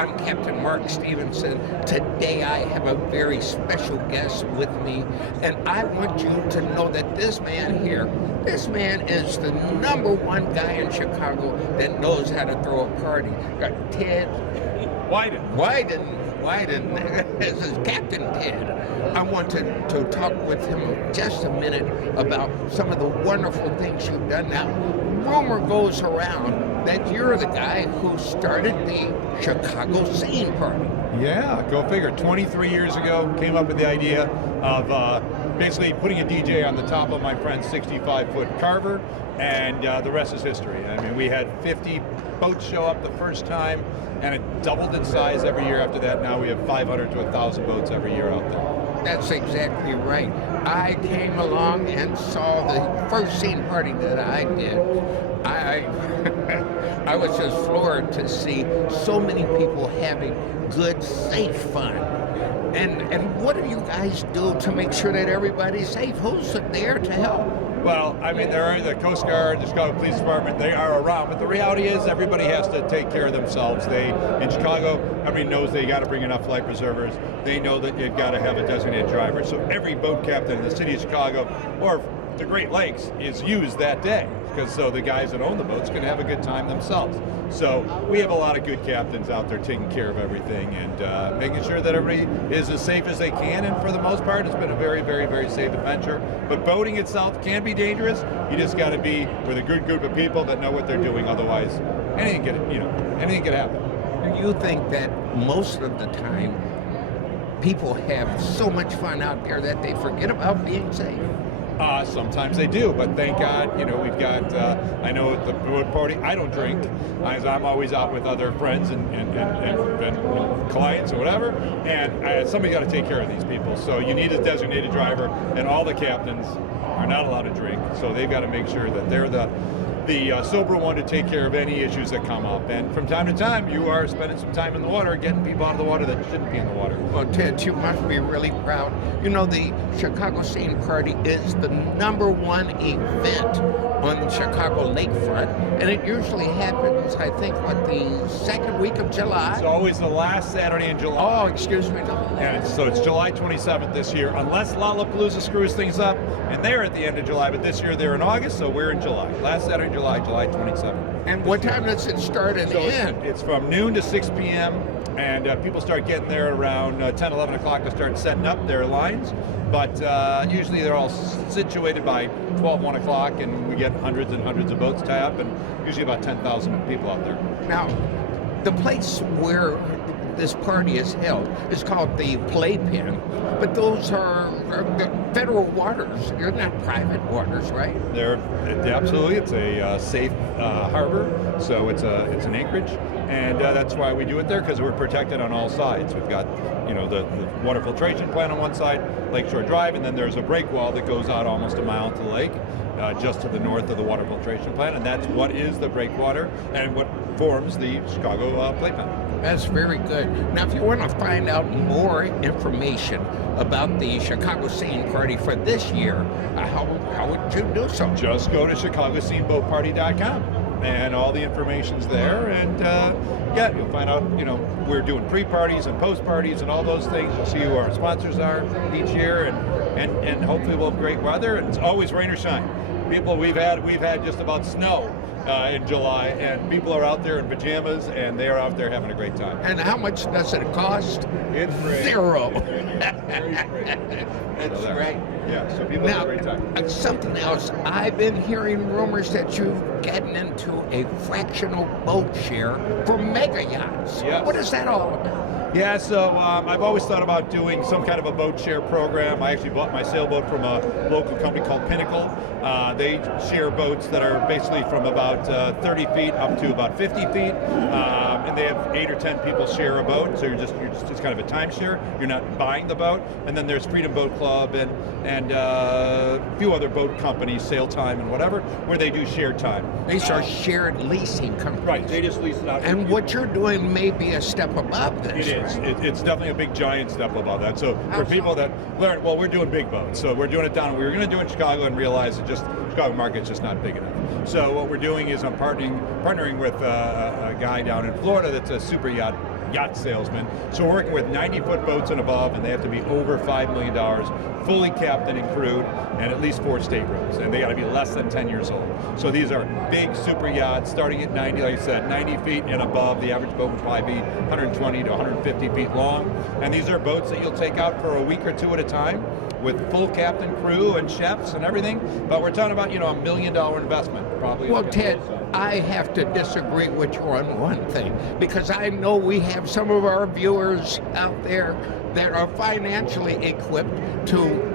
I'm Captain Mark Stevenson. Today I have a very special guest with me, and I want you to know that this man here, this man is the #1 guy in Chicago that knows how to throw a party. Got Ted Wyden. This is Captain Ted. I want to talk with him just a minute about some of the wonderful things you've done. Now, rumor goes around that you're the guy who started the Chicago Scene Party. Yeah, go figure. 23 years ago, came up with the idea of basically putting a DJ on the top of my friend's 65-foot Carver, and the rest is history. I mean, we had 50 boats show up the first time, and it doubled in size every year after that. Now we have 500 to 1,000 boats every year out there. That's exactly right. I came along and saw the first scene party that I did. I was just floored to see so many people having good, safe fun. And what do you guys do to make sure that everybody's safe? Who's there to help? Well, I mean, there are the Coast Guard, the Chicago Police Department, they are around, but the reality is everybody has to take care of themselves. In Chicago, everybody knows they got to bring enough life preservers. They know that you've got to have a designated driver. So every boat captain in the city of Chicago or the Great Lakes is used that day, because so the guys that own the boats can have a good time themselves. So we have a lot of good captains out there taking care of everything and making sure that everybody is as safe as they can. And for the most part, it's been a very, very, very safe adventure. But boating itself can be dangerous. You just got to be with a good group of people that know what they're doing. Otherwise, anything can happen. Do you think that most of the time people have so much fun out there that they forget about being safe? Sometimes they do, but thank God, we've got, I know at the boat party, I don't drink, as I'm always out with other friends and clients or whatever, and somebody got to take care of these people. So you need a designated driver, and all the captains are not allowed to drink, so they've got to make sure that they're the sober one to take care of any issues that come up. And from time to time, you are spending some time in the water, getting people out of the water that shouldn't be in the water. Well, Ted, you must be really proud. The Chicago Scene Party is the #1 event on the Chicago lakefront, and it usually happens, I think, the second week of July? It's always the last Saturday in July. Oh, excuse me. And so it's July 27th this year, unless Lollapalooza screws things up, and they're at the end of July, but this year they're in August, so we're in July. Last Saturday in July, July 27th. And what time does it start and end? It's from noon to 6 p.m., and people start getting there around 10, 11 o'clock to start setting up their lines. But usually they're all situated by 12, 1 o'clock, and we get hundreds and hundreds of boats tie up, and usually about 10,000 people out there. Now, the place where this party is held is called the Playpen, but those are the federal waters. They're not private waters, right? Absolutely. It's a safe harbor, so it's an anchorage, and that's why we do it there, because we're protected on all sides. We've got the water filtration plant on one side, Lakeshore Drive, and then there's a break wall that goes out almost a mile to the lake, just to the north of the water filtration plant, and that's what is the breakwater and what forms the Chicago Playpen. That's very good. Now, if you want to find out more information about the Chicago Scene Party for this year, how would you do so? Just go to ChicagoSceneBoatParty.com, and all the information's there. And you'll find out. We're doing pre-parties and post-parties and all those things. You'll see who our sponsors are each year, and hopefully we'll have great weather. And it's always rain or shine. People, we've had just about snow in July, and people are out there in pajamas, and they are out there having a great time. And how much does it cost? It's free. Zero. Very free. That's right. Yeah, so people have a great time. Something else, I've been hearing rumors that you've gotten into a fractional boat share for mega yachts. Yes. What is that all about? Yeah, so I've always thought about doing some kind of a boat share program. I actually bought my sailboat from a local company called Pinnacle. They share boats that are basically from about 30 feet up to about 50 feet, and they have 8 or 10 people share a boat. So it's kind of a timeshare. You're not buying the boat. And then there's Freedom Boat Club and a few other boat companies, Sail Time and whatever, where they do shared time. These are shared leasing companies. Right, they just lease it out. And what you're doing may be a step above this. It is. Right? It's definitely a big, giant step above that. So for people that learn, well, we're doing big boats. So we're doing it down. We were going to do it in Chicago and realize that just Chicago market's just not big enough. So what we're doing is I'm partnering with a guy down in Florida that's a super yacht yacht salesman. So we're working with 90-foot boats and above, and they have to be over $5 million, fully captained and crewed, and at least 4 staterooms, and they got to be less than 10 years old. So these are big super yachts starting at 90, like I said, 90 feet and above. The average boat would probably be 120 to 150 feet long, and these are boats that you'll take out for a week or 2 at a time with full captain, crew, and chefs and everything. But we're talking about, $1 million investment, probably. Well, Ted, I have to disagree with you on one thing, because I know we have some of our viewers out there that are financially equipped to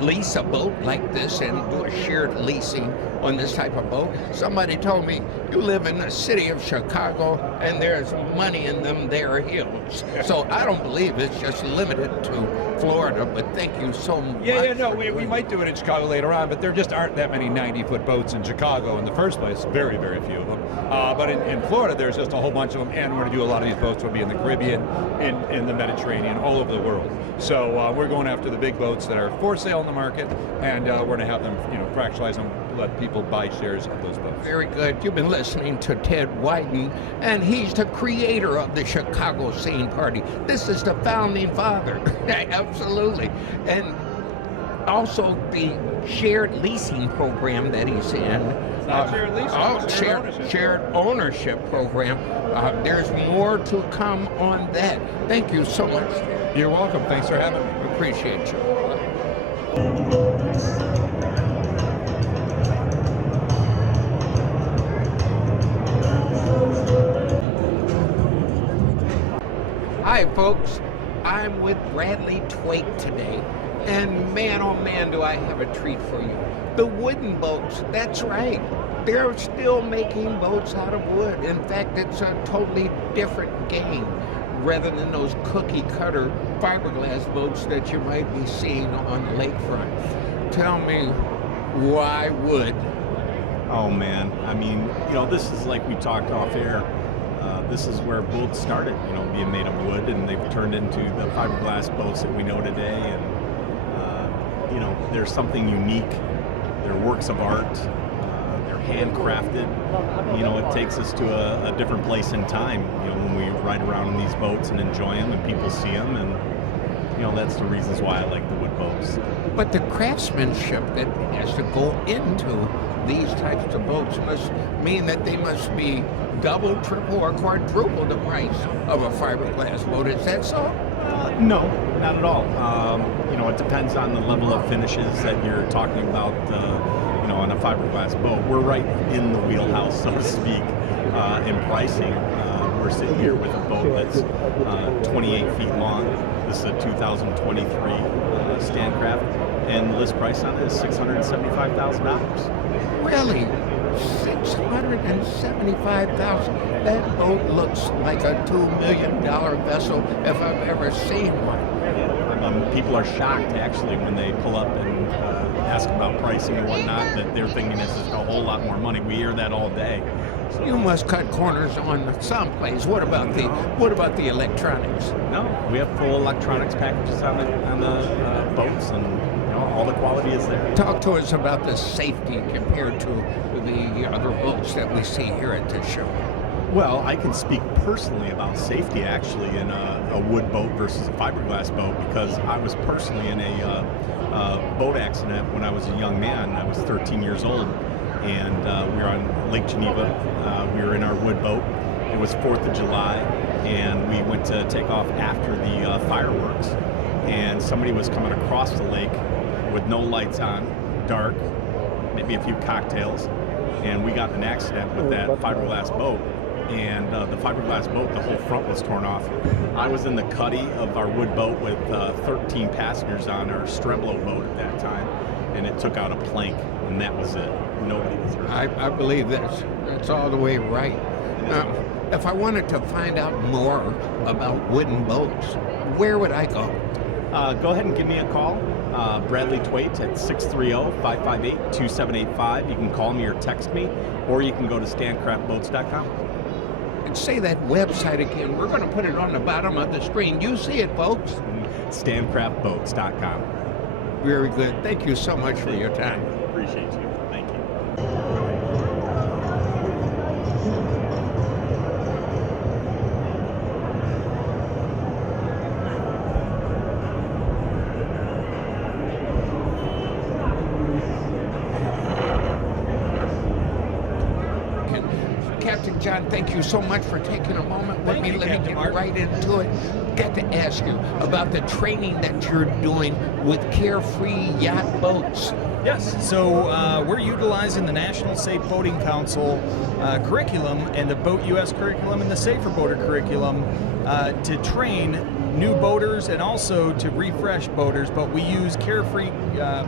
lease a boat like this and do a shared leasing on this type of boat. Somebody told me, you live in the city of Chicago and there's money in them there hills. So I don't believe it's just limited to Florida, but thank you so much. We might do it in Chicago later on, but there just aren't that many 90-foot boats in Chicago in the first place, very, very few of them. But in Florida, there's just a whole bunch of them, and we're going to do a lot of these boats will be in the Caribbean, in the Mediterranean, all over the world. So we're going after the big boats that are for sale in the market, and we're going to have them, fractionalize them, let people buy shares of those boats. Very good. You've been listening to Ted Wyden, and he's the creator of the Chicago Scene Party. This is the founding father. Absolutely. And also the shared leasing program that he's in. It's not shared leasing, shared ownership program. There's more to come on that. Thank you so much. You're welcome. Thanks for having me. Appreciate you. Hi, folks. I'm with Bradley Twait today, and man, oh man, do I have a treat for you. The wooden boats, that's right. They're still making boats out of wood. In fact, it's a totally different game rather than those cookie cutter fiberglass boats that you might be seeing on the lakefront. Tell me, why wood? Oh man, I mean, this is like we talked off air. This is where boats started, being made of wood, and they've turned into the fiberglass boats that we know today. And there's something unique. They're works of art. They're handcrafted. It takes us to a different place in time. When we ride around in these boats and enjoy them, and people see them, and that's the reasons why I like the wood boats. But the craftsmanship that has to go into these types of boats must mean that they must be double, triple, or quadruple the price of a fiberglass boat. Is that so? No, not at all. It depends on the level of finishes that you're talking about. On a fiberglass boat, we're right in the wheelhouse, so to speak, in pricing. We're sitting here with a boat that's 28 feet long. This is a 2023 Standcraft, and the list price on it is $675,000. Really? $675,000? That boat looks like a $2 million vessel if I've ever seen one. People are shocked, actually, when they pull up and ask about pricing and whatnot, that they're thinking this is a whole lot more money. We hear that all day. So, you must cut corners on someplace. What about the electronics? No, we have full electronics packages on the boats, and all the quality is there. Talk to us about the safety compared to the other boats that we see here at this show. Well, I can speak personally about safety, actually, in a wood boat versus a fiberglass boat, because I was personally in a boat accident when I was a young man. I was 13 years old, and we were on Lake Geneva. We were in our wood boat. It was 4th of July, and we went to take off after the fireworks, and somebody was coming across the lake with no lights on, dark, maybe a few cocktails, and we got in an accident with that fiberglass boat. And the fiberglass boat, the whole front was torn off. I was in the cuddy of our wood boat with 13 passengers on our Streblo boat at that time, and it took out a plank, and that was it. Nobody was hurt. I believe that's all the way right. If I wanted to find out more about wooden boats, where would I go? Go ahead and give me a call. Bradley Twait at 630-558-2785. You can call me or text me, or you can go to standcraftboats.com. And say that website again. We're going to put it on the bottom of the screen. You see it, folks. Standcraftboats.com. Very good. Thank you so much for your time. Appreciate you. Thank you. you so much for taking a moment with Thank me. you, Let Captain me get Mark. right into it. Got to ask you about the training that you're doing with Carefree Yacht Boats. Yes, so we're utilizing the National Safe Boating Council curriculum and the Boat US curriculum and the Safer Boater curriculum to train new boaters and also to refresh boaters, but we use Carefree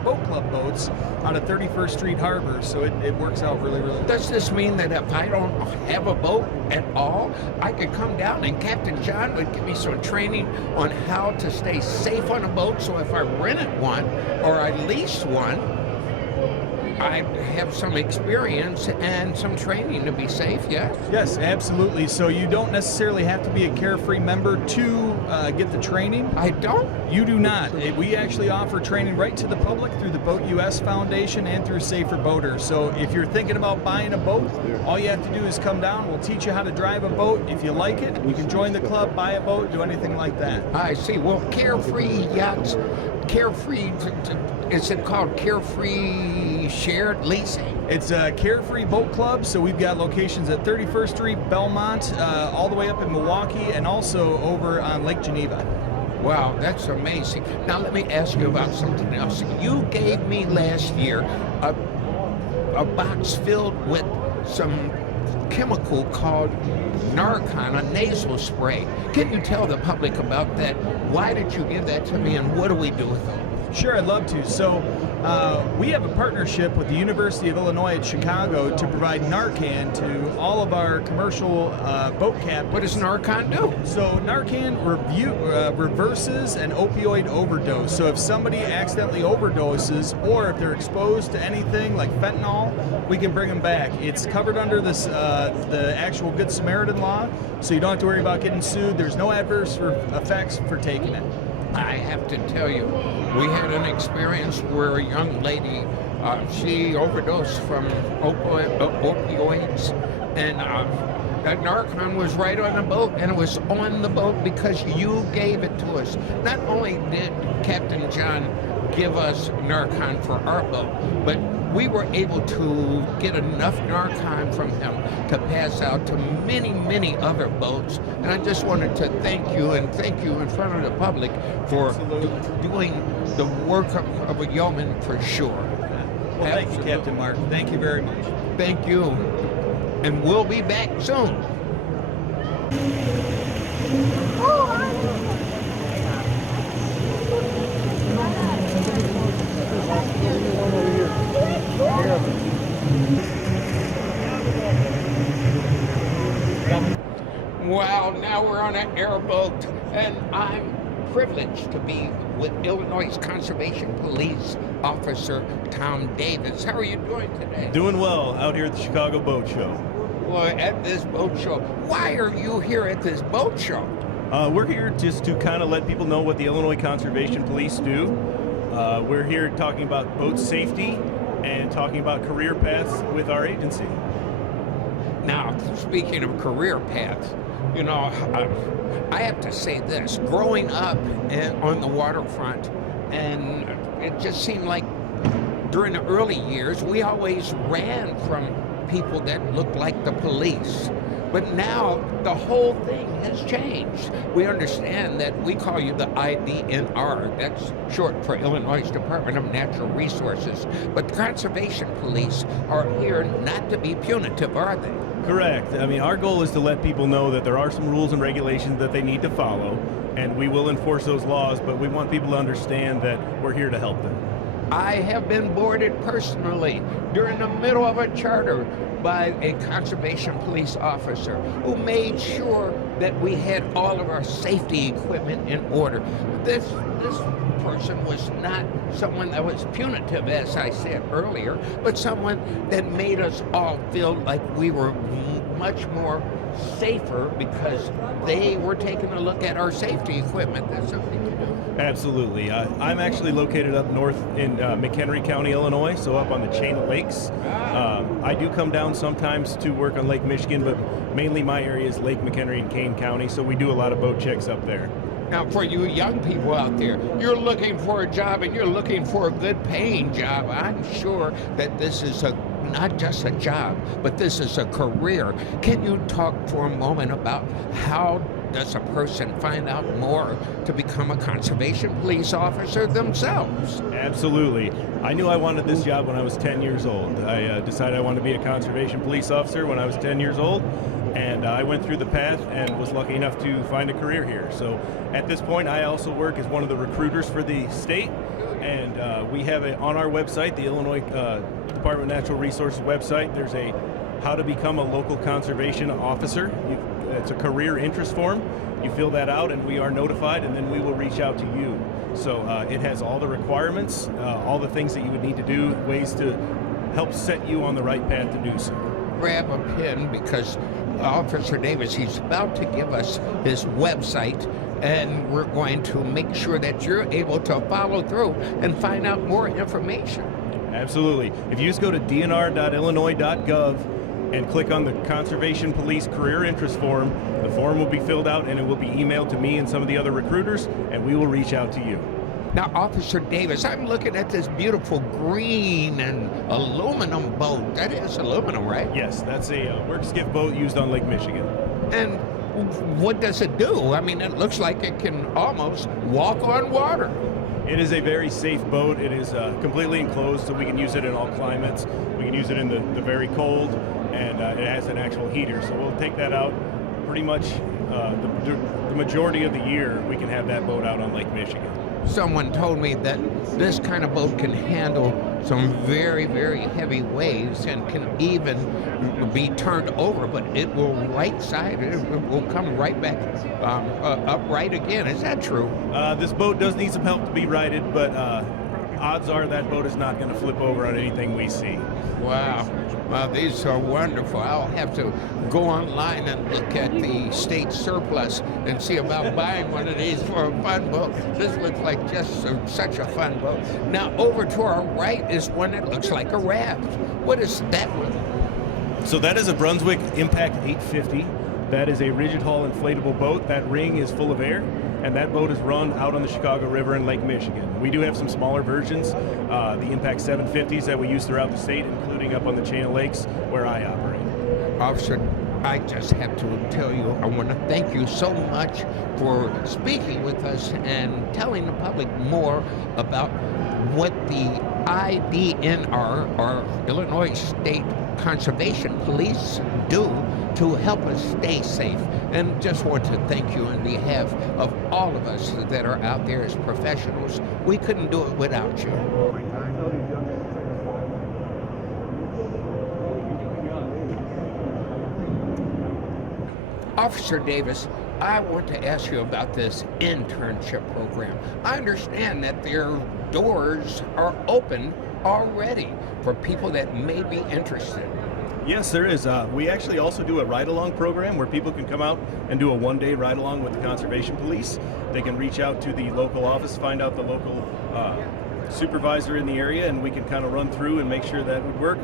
Boat Club boats out of 31st Street Harbor, so it works out really, really well. Does this mean that if I don't have a boat at all, I could come down and Captain John would give me some training on how to stay safe on a boat, so if I rented one or I leased one, I have some experience and some training to be safe, yes? Yes, absolutely. So you don't necessarily have to be a Carefree member to get the training. I don't? You do not. We actually offer training right to the public through the Boat US Foundation and through Safer Boaters. So if you're thinking about buying a boat, all you have to do is come down. We'll teach you how to drive a boat. If you like it, you can join the club, buy a boat, do anything like that. I see. Well, Carefree Yachts, Carefree, is it called Carefree Shared Leasing? It's a Carefree Boat Club, so we've got locations at 31st Street, Belmont, all the way up in Milwaukee, and also over on Lake Geneva. Wow, that's amazing. Now let me ask you about something else. You gave me last year a box filled with some chemical called Narcan, a nasal spray. Can you tell the public about that? Why did you give that to me, and what do we do with it? Sure, I'd love to. So we have a partnership with the University of Illinois at Chicago to provide Narcan to all of our commercial boat captains. What does Narcan do? So Narcan reverses an opioid overdose. So if somebody accidentally overdoses, or if they're exposed to anything like fentanyl, we can bring them back. It's covered under this the actual Good Samaritan law, so you don't have to worry about getting sued. There's no adverse effects for taking it. I have to tell you, we had an experience where a young lady, she overdosed from opioids, and that Narcan was right on the boat, and it was on the boat because you gave it to us. Not only did Captain John give us Narcan for our boat, but we were able to get enough Narcan from him to pass out to many, many other boats. And I just wanted to thank you and thank you in front of the public for doing the work of a yeoman for sure. Well, thank you, Captain Mark. Thank you very much. Thank you. And we'll be back soon. Well, now we're on an airboat, and I'm privileged to be with Illinois Conservation Police Officer Tom Davis. How are you doing today? Doing well out here at the Chicago Boat Show. Well, at this boat show. Why are you here at this boat show? We're here just to kind of let people know what the Illinois Conservation Police do. We're here talking about boat safety and talking about career paths with our agency. Now, speaking of career paths, you know, I have to say this. Growing up on the waterfront, and it just seemed like during the early years, we always ran from people that looked like the police. But now the whole thing has changed. We understand that we call you the IDNR. That's short for Illinois Department of Natural Resources. But conservation police are here not to be punitive, are they? Correct. I mean, our goal is to let people know that there are some rules and regulations that they need to follow, and we will enforce those laws, but we want people to understand that we're here to help them. I have been boarded personally during the middle of a charter by a conservation police officer who made sure that we had all of our safety equipment in order. This person was not someone that was punitive, as I said earlier, but someone that made us all feel like we were much more safer because they were taking a look at our safety equipment. That's something to do. Absolutely. I'm actually located up north in McHenry County, Illinois, so up on the chain of lakes. I do come down sometimes to work on Lake Michigan, but mainly my area is Lake McHenry and Kane County, so we do a lot of boat checks up there. Now, for you young people out there, you're looking for a job and you're looking for a good paying job. I'm sure that this is a not just a job, but this is a career. Can you talk for a moment about how does a person find out more to become a conservation police officer themselves? Absolutely. I knew I wanted this job when I was 10 years old. I decided I wanted to be a conservation police officer when I was 10 years old, and I went through the path and was lucky enough to find a career here. So at this point, I also work as one of the recruiters for the state, and we have on our website, the Illinois Department of Natural Resources website, there's a how to become a local conservation officer. It's a career interest form. You fill that out and we are notified, and then we will reach out to you. So it has all the requirements, all the things that you would need to do, ways to help set you on the right path to do so. Grab a pen, because Officer Davis, he's about to give us his website, and we're going to make sure that you're able to follow through and find out more information. Absolutely. If you just go to dnr.illinois.gov and click on the Conservation Police Career Interest Form, the form will be filled out and it will be emailed to me and some of the other recruiters, and we will reach out to you. Now, Officer Davis, I'm looking at this beautiful green and aluminum boat. That is aluminum, right? Yes, that's a work skiff boat used on Lake Michigan. And what does it do? I mean, it looks like it can almost walk on water. It is a very safe boat. It is completely enclosed, so we can use it in all climates. We can use it in the very cold, and it has an actual heater. So we'll take that out pretty much the majority of the year. We can have that boat out on Lake Michigan. Someone told me that this kind of boat can handle some very, very heavy waves and can even be turned over, but it will right side, it will come right back upright again. Is that true? This boat does need some help to be righted, but odds are that boat is not going to flip over on anything we see. Wow. Well, these are wonderful. I'll have to go online and look at the state surplus and see about buying one of these for a fun boat. This looks like just such a fun boat. Now, over to our right is one that looks like a raft. What is that one? So that is a Brunswick Impact 850. That is a rigid hull inflatable boat. That ring is full of air, and that boat is run out on the Chicago River in Lake Michigan. We do have some smaller versions, the Impact 750s that we use throughout the state, including up on the chain of lakes where I operate. Officer, I just have to tell you, I want to thank you so much for speaking with us and telling the public more about what the IDNR, or Illinois State Conservation Police, do to help us stay safe. And just want to thank you on behalf of all of us that are out there as professionals. We couldn't do it without you. Officer Davis, I want to ask you about this internship program. I understand that their doors are open already for people that may be interested. Yes, there is. We actually also do a ride-along program where people can come out and do a one-day ride-along with the Conservation Police. They can reach out to the local office, find out the local supervisor in the area, and we can kind of run through and make sure that would work.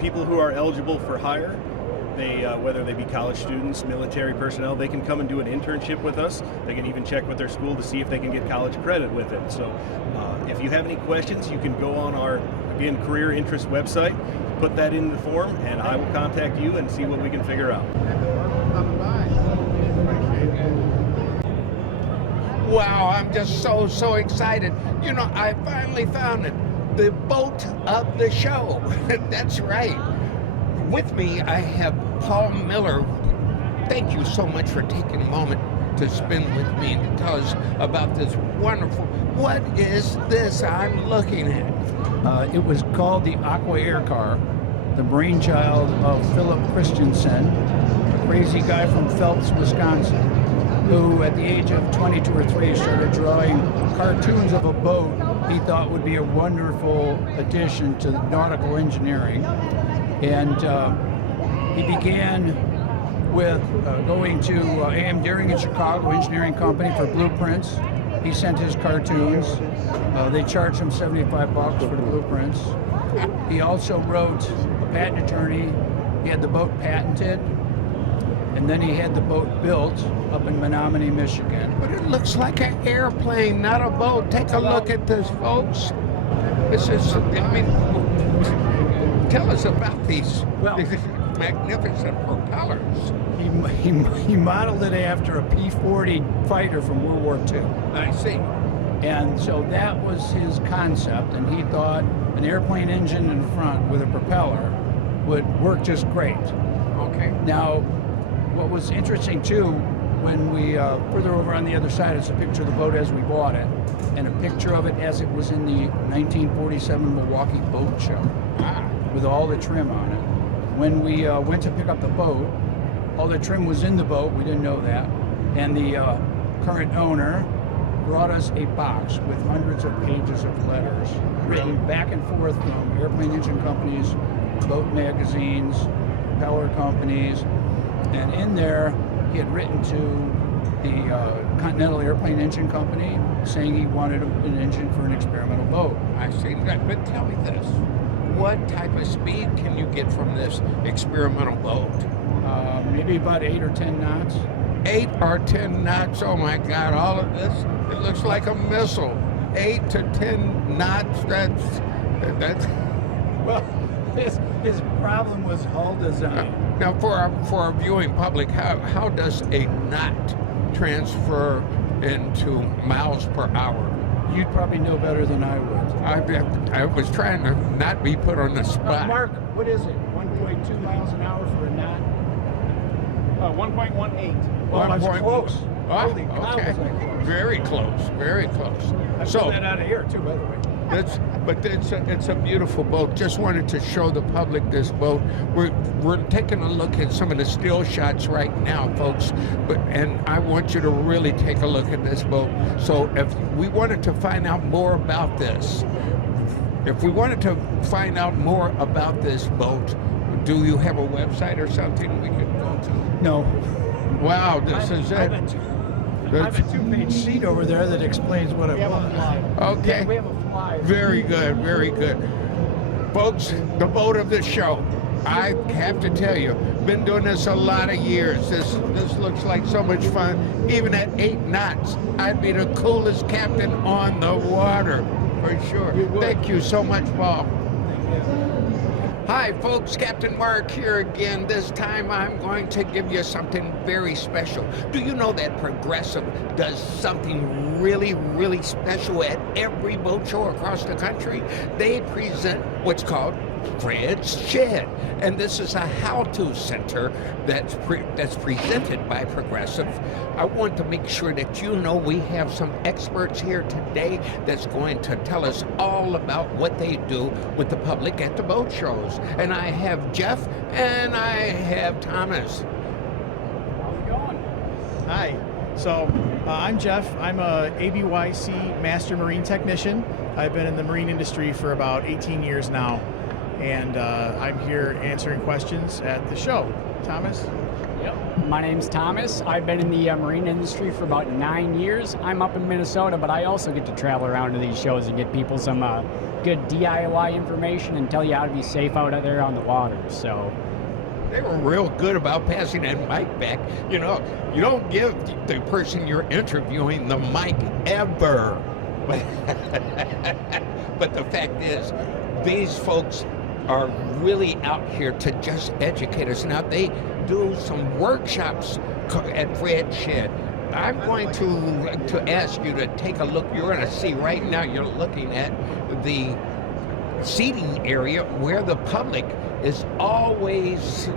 People who are eligible for hire, whether they be college students, military personnel, they can come and do an internship with us. They can even check with their school to see if they can get college credit with it. So if you have any questions, you can go on our, again, career interest website, put that in the form, and I will contact you and see what we can figure out. Wow, I'm just so excited. You know, I finally found it. The boat of the show. That's right. With me, I have Paul Miller. Thank you so much for taking a moment to spend with me and to tell us about this wonderful. What is this I'm looking at? It was called the Aqua Air Car, the brainchild of Philip Christensen, a crazy guy from Phelps, Wisconsin, who at the age of 22 or 3 started drawing cartoons of a boat he thought would be a wonderful addition to nautical engineering. And he began with going to A.M. Deering in Chicago Engineering Company for blueprints. He sent his cartoons. They charged him $75 for the blueprints. He also wrote a patent attorney. He had the boat patented, and then he had the boat built up in Menominee, Michigan. But it looks like an airplane, not a boat. Take a look at this, folks. This is, I mean, Tell us about these, Well- these magnificent propellers. He modeled it after a P-40 fighter from World War II. I see. And so that was his concept, and he thought an airplane engine in front with a propeller would work just great. Okay. Now, what was interesting too, when we further over on the other side is a picture of the boat as we bought it, and a picture of it as it was in the 1947 Milwaukee Boat Show, with all the trim on it. When we went to pick up the boat, all the trim was in the boat. We didn't know that, and the current owner brought us a box with hundreds of pages of letters written back and forth from airplane engine companies, boat magazines, propeller companies, and in there he had written to the Continental Airplane Engine Company saying he wanted an engine for an experimental boat. I see that. But tell me this. What type of speed can you get from this experimental boat? Maybe about 8 or 10 knots. 8 or 10 knots. Oh my God, all of this, it looks like a missile. 8 to 10 knots, that's Well, his problem was hull design. now for our viewing public, how does a knot transfer into miles per hour? You'd probably know better than I would. I was trying to not be put on the spot. Mark, what is it? 1.2 miles an hour for a knot? 1.18. Well, that's close. Oh, Holy cow, okay. was that close. Very close, very close. I So pulled that out of here too, by the way. it's a beautiful boat. Just wanted to show the public this boat. We're taking a look at some of the still shots right now, folks. And I want you to really take a look at this boat. So if we wanted to find out more about this, boat, do you have a website or something we could go to? No. Wow, this is I it. have a 2-page sheet over there that explains what it was. Okay. Yeah, we have a flyer. Very good, very good. Folks, the boat of the show. I have to tell you, been doing this a lot of years. This looks like so much fun. Even at 8 knots, I'd be the coolest captain on the water, for sure. Thank you so much, Paul. Hi folks, Captain Mark here again. This time I'm going to give you something very special. Do you know that Progressive does something really, really special at every boat show across the country? They present what's called Fred's Shed. And this is a how-to center that's presented by Progressive. I want to make sure that you know we have some experts here today that's going to tell us all about what they do with the public at the boat shows. And I have Jeff and I have Thomas. How's it going? Hi. So I'm Jeff. I'm a ABYC Master Marine Technician. I've been in the marine industry for about 18 years now, and I'm here answering questions at the show. Thomas? Yep. My name's Thomas. I've been in the marine industry for about 9 years. I'm up in Minnesota, but I also get to travel around to these shows and get people some good DIY information and tell you how to be safe out there on the water. So They were real good about passing that mic back. You know, you don't give the person you're interviewing the mic ever. But the fact is, these folks are really out here to just educate us. Now, they do some workshops at Fred's Shed. I'm going to ask you to take a look. You're going to see right now, you're looking at the seating area where the public is always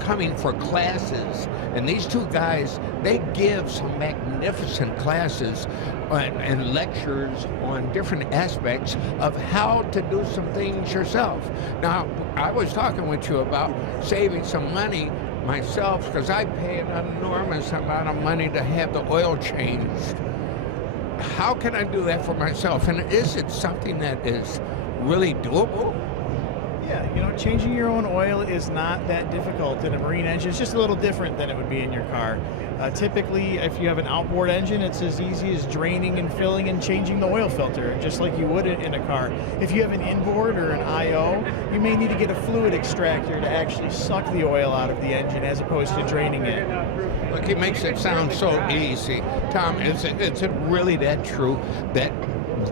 coming for classes. And these two guys, they give some magnificent classes and lectures on different aspects of how to do some things yourself. Now, I was talking with you about saving some money myself because I pay an enormous amount of money to have the oil changed. How can I do that for myself? And is it something that is really doable? Yeah, you know, changing your own oil is not that difficult in a marine engine. It's just a little different than it would be in your car. Typically, if you have an outboard engine, it's as easy as draining and filling and changing the oil filter, just like you would in a car. If you have an inboard or an IO, you may need to get a fluid extractor to actually suck the oil out of the engine as opposed to draining it. Look, it makes it sound so easy. Tom, is it really that true that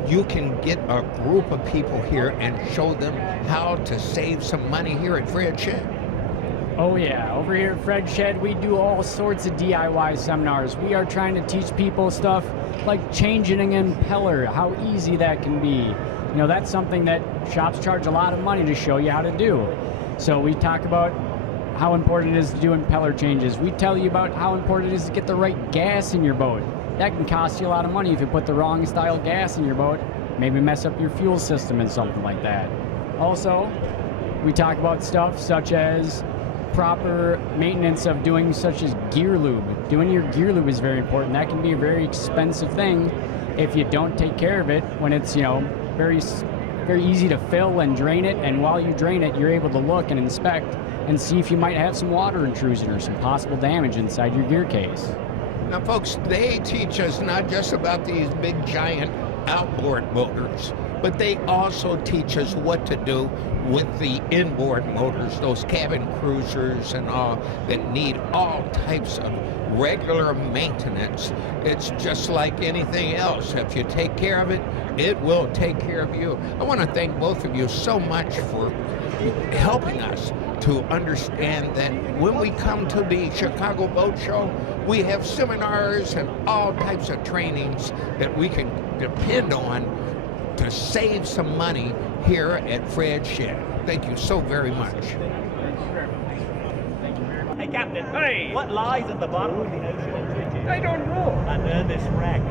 you can get a group of people here and show them how to save some money here at Fred Shed. Oh yeah, over here at Fred Shed, we do all sorts of DIY seminars. We are trying to teach people stuff like changing an impeller, how easy that can be. You know, that's something that shops charge a lot of money to show you how to do. So we talk about how important it is to do impeller changes. We tell you about how important it is to get the right gas in your boat. That can cost you a lot of money if you put the wrong style gas in your boat, maybe mess up your fuel system and something like that. Also, we talk about stuff such as proper maintenance of doing such as gear lube. Doing your gear lube is very important. That can be a very expensive thing if you don't take care of it when it's, you know, very easy to fill and drain it, and while you drain it, you're able to look and inspect and see if you might have some water intrusion or some possible damage inside your gear case. Now, folks, they teach us not just about these big, giant outboard motors, but they also teach us what to do with the inboard motors, those cabin cruisers and all that need all types of regular maintenance. It's just like anything else. If you take care of it, it will take care of you. I want to thank both of you so much for helping us to understand that when we come to the Chicago Boat Show, we have seminars and all types of trainings that we can depend on to save some money here at Fred Shed. Thank you so very much. Hey, Captain. Hey. What lies at the bottom of the ocean? I don't know. Under this wreck.